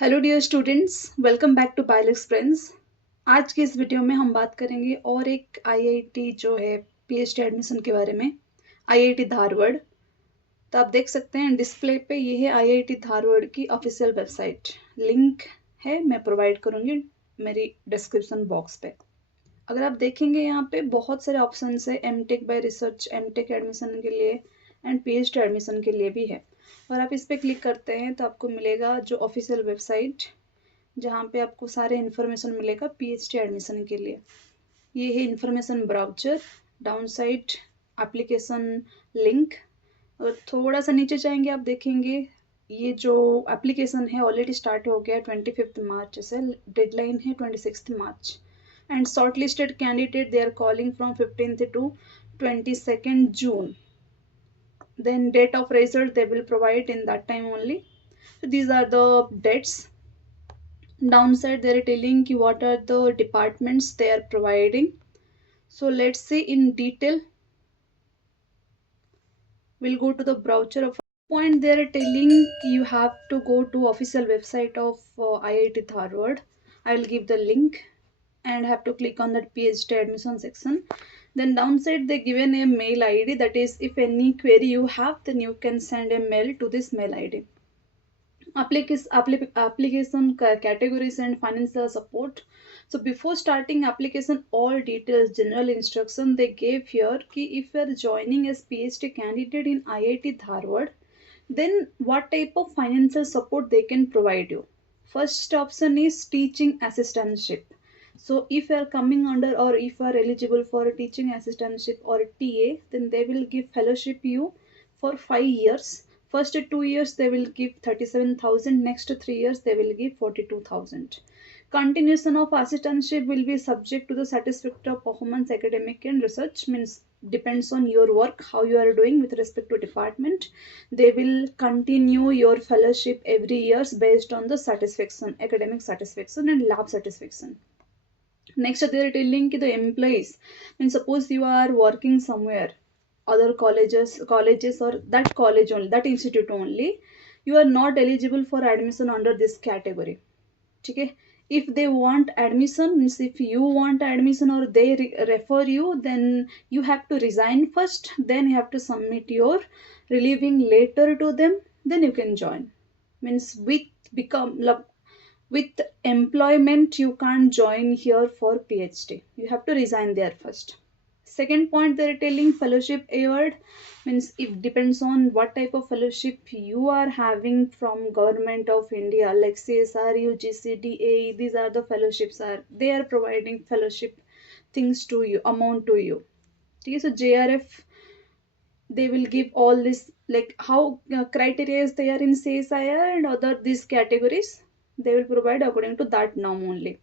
Hello dear students, welcome back to Payal experience. आज की इस वीडियो में हम बात करेंगे और एक आईआईटी जो है पीएचडी एडमिशन के बारे में, आईआईटी धारवाड़। तो आप देख सकते हैं डिस्प्ले पे, ये है आईआईटी धारवाड़ की ऑफिशियल वेबसाइट। लिंक है, मैं प्रोवाइड करूँगी मेरी डिस्क्रिप्शन बॉक्स पे। अगर आप देखेंगे यहाँ पे बहुत सारे ऑप्शन है, M Tech by research, M Tech admission के लिए एंड पीएचडी एडमिशन के लिए भी है। और आप इस पर क्लिक करते हैं तो आपको मिलेगा जो ऑफिशियल वेबसाइट, जहाँ पे आपको सारे इन्फॉर्मेशन मिलेगा पीएचडी एडमिशन के लिए। ये है information brochure, down side application link. और थोड़ा सा नीचे जाएंगे, आप देखेंगे ये जो एप्लीकेशन है ऑलरेडी स्टार्ट हो गया 25 मार्च से, डेडलाइन है 26 March. And shortlisted candidate they are calling from 15th to 22nd June. Then date of result they will provide in that time only. So these are the dates. Downside they are telling you what are the departments they are providing. So let's see in detail. We'll go to the browser of point. They are telling you have to go to official website of IIT Dharwad. I will give the link and have to click on that PhD admission section. Then downside they given a mail ID, that is if any query you have, then you can send a mail to this mail ID. Application categories and financial support. So before starting application, all details, general instruction they gave here ki if you are joining as PhD candidate in IIT Dharwad, then what type of financial support they can provide you. First option is teaching assistantship. So if you are coming under, or if you are eligible for a teaching assistantship or a TA, then they will give fellowship you for 5 years. First 2 years they will give 37,000, next 3 years they will give 42,000. Continuation of assistantship will be subject to the satisfactory performance, academic and research, means depends on your work, how you are doing with respect to department. They will continue your fellowship every years based on the satisfaction, academic satisfaction and lab satisfaction. Next they are telling the employees, means suppose you are working somewhere, other colleges or that college only, that institute only, you are not eligible for admission under this category. Okay, if they want admission, means if you want admission or they refer you, then you have to resign first, then you have to submit your relieving letter to them, then you can join. Means with employment you can't join here for PhD, you have to resign there first. Second point they're telling fellowship award, means it depends on what type of fellowship you are having from government of India, like CSR, UGC, DAE. These are the fellowships, are they are providing fellowship things to you, amount to you. Okay, so JRF they will give all this, like how criteria is there in CSIR and other these categories, they will provide according to that norm only.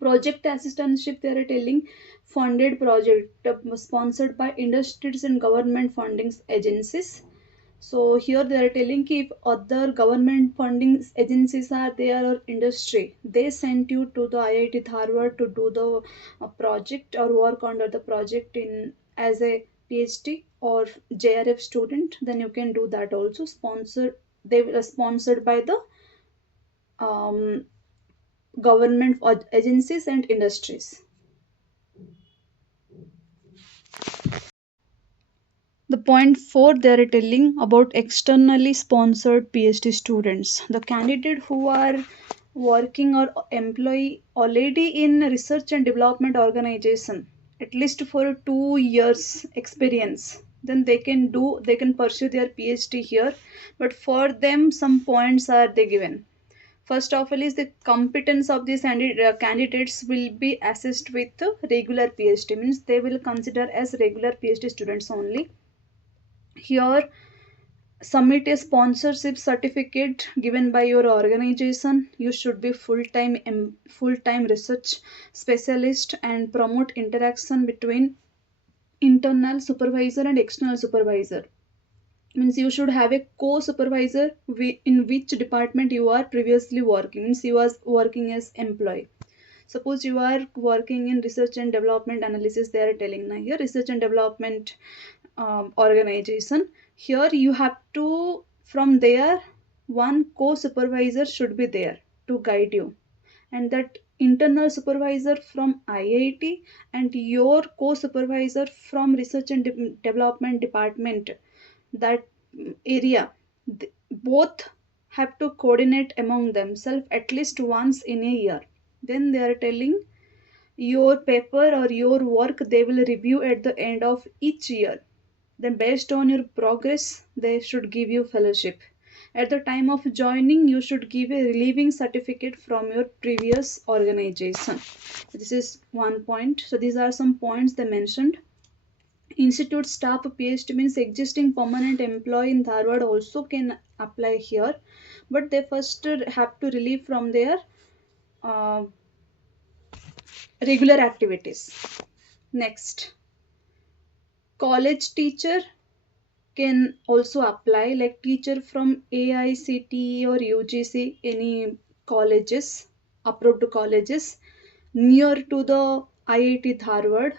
Project assistantship they are telling funded project sponsored by industries and government funding agencies. So here they are telling if other government funding agencies are there or industry, they sent you to the IIT Dharwad to do the project or work under the project in as a PhD or JRF student, then you can do that also. Sponsored, they were sponsored by the um, government agencies and industries. The point 4 they are telling about externally sponsored PhD students. The candidate who are working or employee already in research and development organization, at least for 2 years experience, then they can pursue their PhD here. But for them some points are they given. First of all is the competence of these candidates will be assessed with the regular PhD, means they will consider as regular PhD students only. Here submit a sponsorship certificate given by your organization. You should be full-time research specialist and promote interaction between internal supervisor and external supervisor. Means you should have a co-supervisor in which department you are previously working, means you are working as employee. Suppose you are working in research and development analysis, they are telling now here research and development organization. Here you have to, from there one co-supervisor should be there to guide you, and that internal supervisor from IIT and your co-supervisor from research and development department, that area, both have to coordinate among themselves at least once in a year. Then they are telling your paper or your work they will review at the end of each year. Then based on your progress they should give you fellowship. At the time of joining you should give a relieving certificate from your previous organization. This is one point. So these are some points they mentioned. Institute staff PhD means existing permanent employee in Dharwad also can apply here, but they first have to relieve from their uh, regular activities. Next, college teacher can also apply, like teacher from AICTE or UGC, any colleges, approved colleges near to the IIT Dharwad,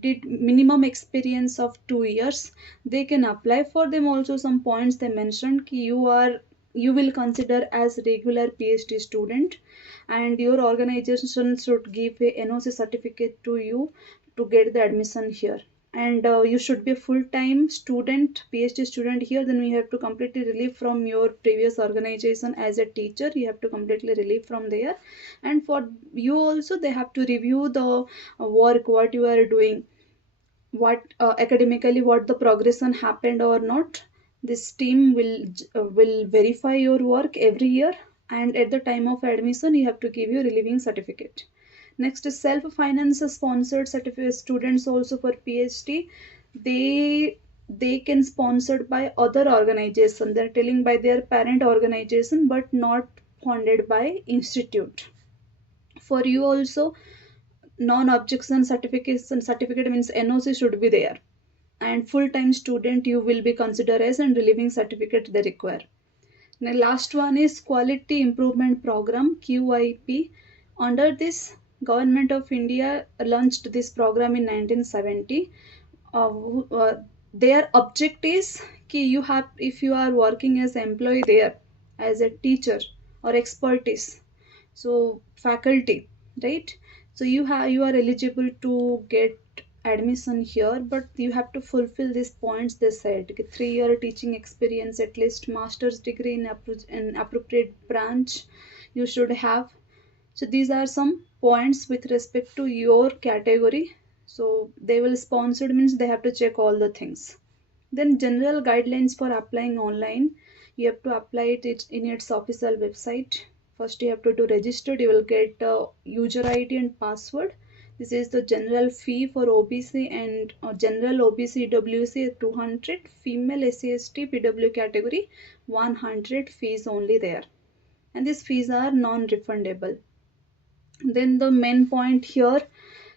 did minimum experience of 2 years, they can apply for them. Also some points they mentioned ki you will consider as regular PhD student, and your organization should give a NOC certificate to you to get the admission here. And you should be a full-time student, PhD student here. Then we have to completely relieve from your previous organization as a teacher, you have to completely relieve from there. And for you also they have to review the work what you are doing, what academically what the progression happened or not. This team will verify your work every year, and at the time of admission you have to give your relieving certificate. Next is self finance sponsored certificate students also for PhD. They can sponsored by other organization, they're telling by their parent organization but not funded by institute. For you also non-objection certificate means NOC should be there, and full-time student you will be considered as, and relieving certificate they require. The last one is quality improvement program, QIP. Under this, government of India launched this program in 1970. Their object is कि you have, if you are working as employee there as a teacher or expertise, so faculty, right? So you are eligible to get admission here, but you have to fulfill these points they said. 3 year teaching experience, at least master's degree in appropriate branch you should have. So these are some points with respect to your category. So they will sponsor means they have to check all the things. Then general guidelines for applying online. You have to apply it in its official website. First you have to do registered. You will get user ID and password. This is the general fee for OBC and general OBC WC 200, female SC/ST PW category 100 fees only there, and these fees are non-refundable. Then the main point here,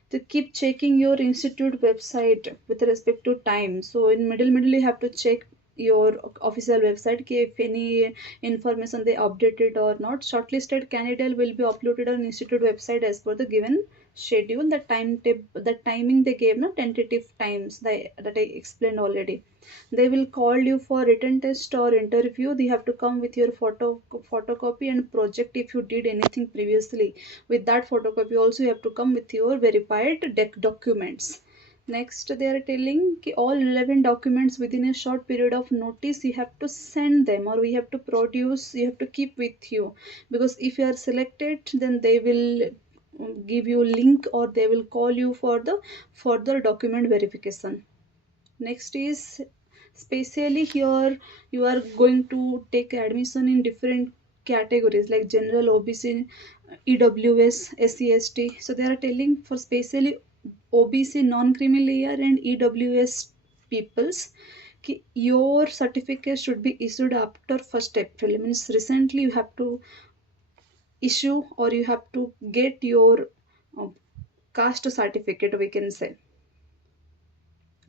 to keep checking your institute website with respect to time. So in middle you have to check your official website if any information they updated or not. Shortlisted candidate will be uploaded on institute website as per the given schedule. The timing they gave, no tentative times that I explained already. They will call you for written test or interview. You have to come with your photocopy and project if you did anything previously. With that photocopy also you have to come with your verified documents. Next they are telling all relevant documents within a short period of notice you have to send them, or we have to produce, you have to keep with you, because if you are selected then they will give you link or they will call you for the further document verification. Next is specially here you are going to take admission in different categories like general, OBC, EWS, SC/ST. So they are telling for specially OBC non-creamy layer and EWS peoples, your certificate should be issued after 1st April. Means recently you have to issue or you have to get your uh, caste certificate, we can say.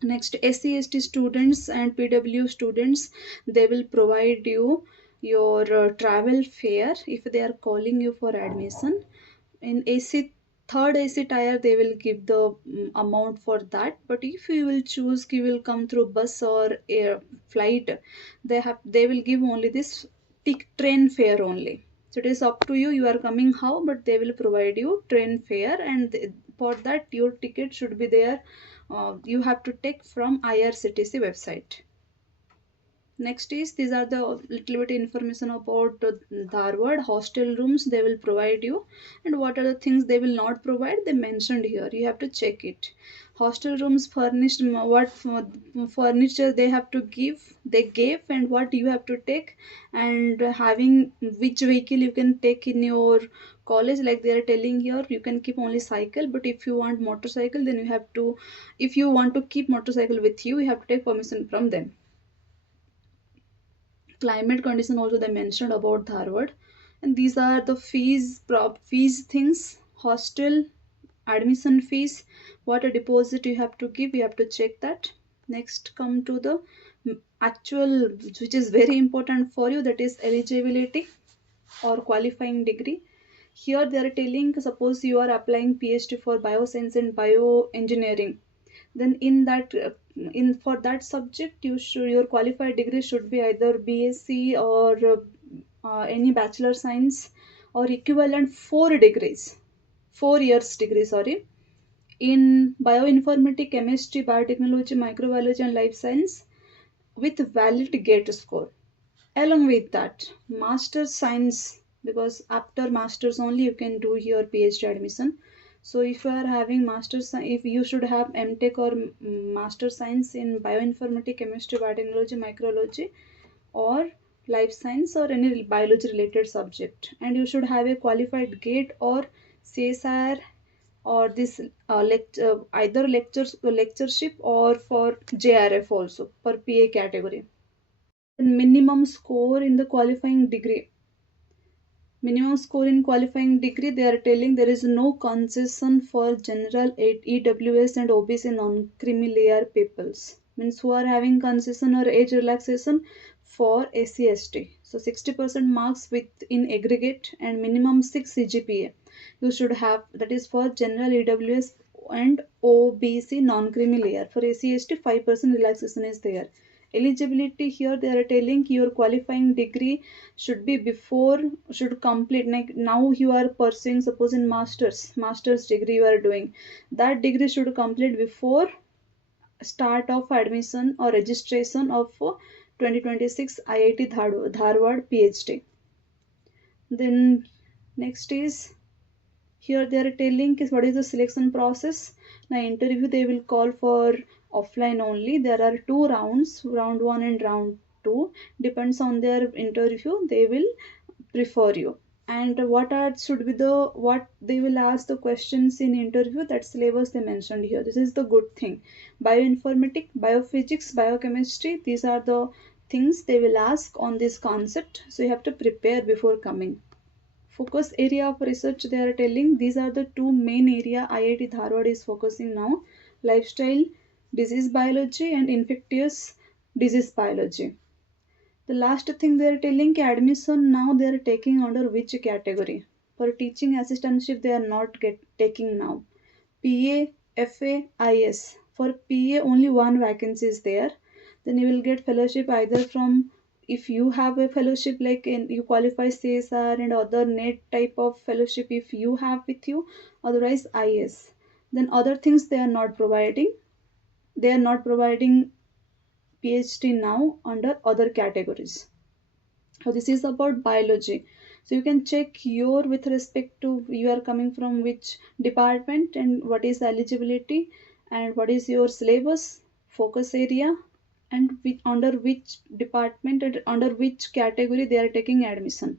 Next, SC/ST students and PW students, they will provide you your travel fare if they are calling you for admission. In AC third AC tier, they will give the amount for that. But if you will choose, you will come through bus or air flight, they will give only this train fare only. So it is up to you, you are coming how, but they will provide you train fare, and for that your ticket should be there. You have to take from IRCTC website. Next is, these are the little bit information about Dharwad hostel rooms they will provide you, and what are the things they will not provide, they mentioned here, you have to check it. Hostel rooms furnished, what furniture they have to give, they gave, and what you have to take, and having which vehicle you can take in your college. Like they are telling here, you can keep only cycle, but if you want motorcycle, then you have to, if you want to keep motorcycle with you, you have to take permission from them. Climate condition also they mentioned about Dharwad, and these are the fees things. Hostel admission fees, what a deposit you have to give, you have to check that. Next come to the actual, which is very important for you, that is eligibility or qualifying degree. Here they are telling, suppose you are applying PhD for bioscience and bioengineering, then in that in for that subject you should, your qualified degree should be either BSc or any bachelor science or equivalent 4 degrees, 4 years degree, sorry, in bioinformatics, chemistry, biotechnology, microbiology and life science with valid gate score. Along with that, master science, because after masters only you can do your PhD admission. So if you are having masters, if you should have MTech or master science in bioinformatics, chemistry, biotechnology, microbiology, or life science or any biology related subject, and you should have a qualified gate or CSIR, or this either lectureship or for JRF also for PA category. Minimum score in the qualifying degree, minimum score in qualifying degree, they are telling there is no concession for general EWS and OBC non-creamy layer peoples, means who are having concession or age relaxation for SC/ST. So 60% marks with in aggregate and minimum 6 CGPA you should have, that is for general EWS and OBC non-creamy layer. For SC/ST 5% relaxation is there. Eligibility, here they are telling your qualifying degree should be before, should complete, like now you are pursuing, suppose in master's degree you are doing, that degree should complete before start of admission or registration of 2026 IIT Dharwad PhD. Then next is, here they are telling is what is the selection process. Now interview they will call for offline only. There are 2 rounds, round 1 and round 2. Depends on their interview, they will prefer you. And what are should be the, what they will ask the questions in interview, that syllabus they mentioned here. This is the good thing. Bioinformatics, biophysics, biochemistry, these are the things they will ask on this concept. So you have to prepare before coming. Focus area of research they are telling, these are the 2 main area IIT Dharwad is focusing now: lifestyle disease biology and infectious disease biology. The last thing they are telling, admission now they are taking under which category. For teaching assistantship they are not taking now. PA, FA, IS. For PA only one vacancy is there. Then you will get fellowship either from, if you have a fellowship like in, you qualify CSR and other net type of fellowship if you have with you, otherwise IS. Then other things they are not providing. They are not providing PhD now under other categories. So this is about biology. So you can check your, with respect to you are coming from which department and what is eligibility and what is your syllabus, focus area, and which, under which department and under which category they are taking admission.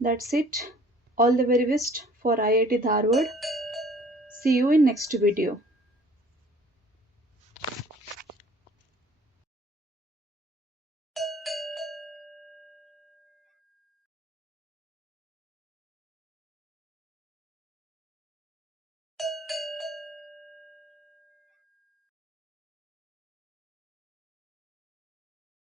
That's it. All the very best for IIT Dharwad. See you in next video.